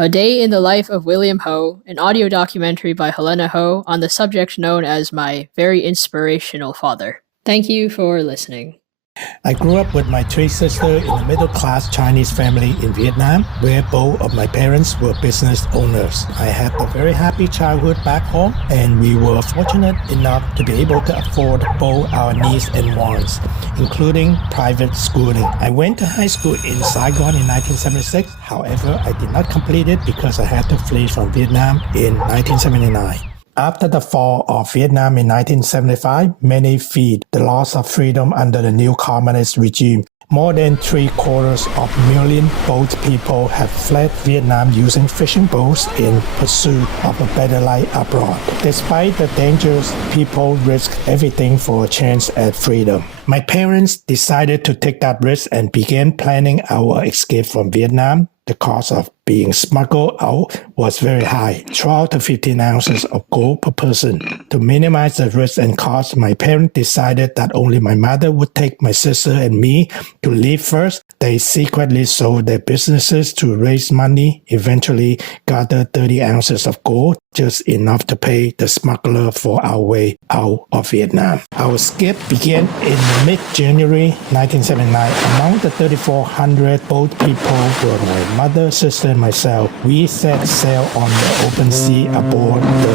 A Day in the Life of William Ho, an audio documentary by Helena Ho on the subject known as my very inspirational father. Thank you for listening. I grew up with my three sisters in a middle-class Chinese family in Vietnam, where both of my parents were business owners. I had a very happy childhood back home, and we were fortunate enough to be able to afford both our needs and wants, including private schooling. I went to high school in Saigon in 1976. However, I did not complete it because I had to flee from Vietnam in 1979. After the fall of Vietnam in 1975, many feared the loss of freedom under the new communist regime. More than 750,000 boat people have fled Vietnam using fishing boats in pursuit of a better life abroad. Despite the dangers, people risk everything for a chance at freedom. My parents decided to take that risk and began planning our escape from Vietnam. The cost of being smuggled out was very high, 12 to 15 ounces of gold per person. To minimize the risk and cost, my parents decided that only my mother would take my sister and me to leave first. They secretly sold their businesses to raise money, eventually gathered 30 ounces of gold, just enough to pay the smuggler for our way out of Vietnam. Our escape began in mid-January 1979. Among the 3,400 boat people were my mother, sister, and myself. We set sail on the open sea aboard the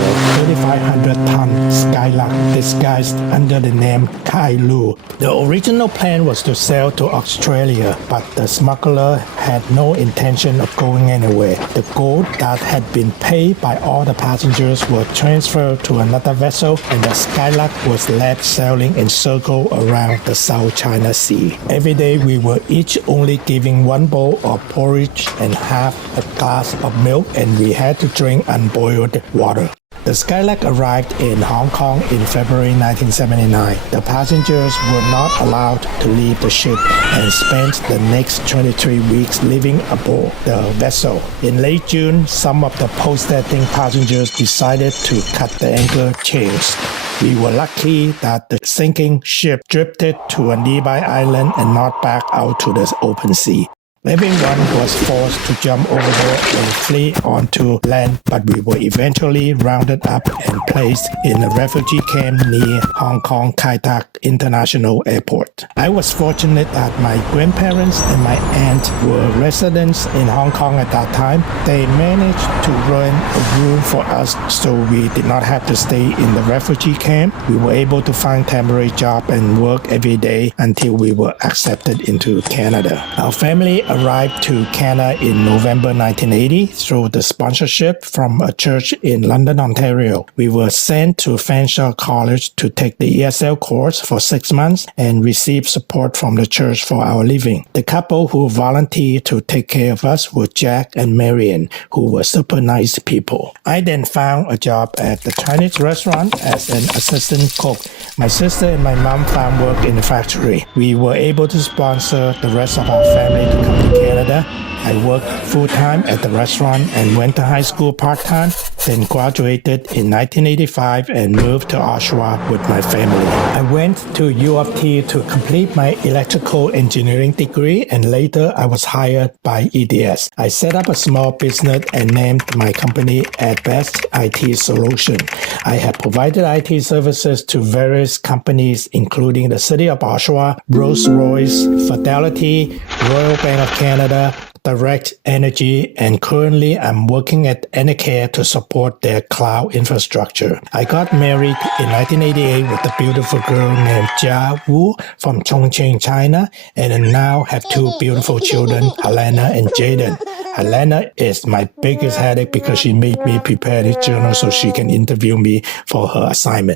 3,500-ton Skyluck, disguised under the name Skyluck. The original plan was to sail to Australia, but the smuggler had no intention of going anywhere. The gold that had been paid by all the passengers were transferred to another vessel, and the Skyluck was left sailing in circles around the South China Sea. Every day we were each only given one bowl of porridge and half a glass of milk, and we had to drink unboiled water. The Skyluck arrived in Hong Kong in February 1979. The passengers were not allowed to leave the ship and spent the next 23 weeks living aboard the vessel. In late June, some of the post-setting passengers decided to cut the anchor chains. We were lucky that the sinking ship drifted to a nearby island and not back out to the open sea. Everyone was forced to jump overboard and flee onto land, but we were eventually rounded up and placed in a refugee camp near Hong Kong Kai Tak International Airport. I was fortunate that my grandparents and my aunt were residents in Hong Kong at that time. They managed to rent a room for us so we did not have to stay in the refugee camp. We were able to find temporary job and work every day until we were accepted into Canada. Our family arrived to Canada in November 1980 through the sponsorship from a church in London, Ontario. We were sent to Fanshawe College to take the ESL course for 6 months and receive support from the church for our living. The couple who volunteered to take care of us were Jack and Marian, who were super nice people. I then found a job at the Chinese restaurant as an assistant cook. My sister and my mom found work in the factory. We were able to sponsor the rest of our family to come to Canada. I worked full-time at the restaurant and went to high school part-time, then graduated in 1985 and moved to Oshawa with my family. I went to U of T to complete my electrical engineering degree, and later I was hired by EDS. I set up a small business and named my company at Best IT Solution. I have provided IT services to various companies including the City of Oshawa, Rolls-Royce, Fidelity, Royal Bank of Canada, Direct Energy, and currently I'm working at Enercare to support their cloud infrastructure. I got married in 1988 with a beautiful girl named Jia Wu from Chongqing, China, and now have two beautiful children, Helena and Jaden. Helena is my biggest headache because she made me prepare this journal so she can interview me for her assignment.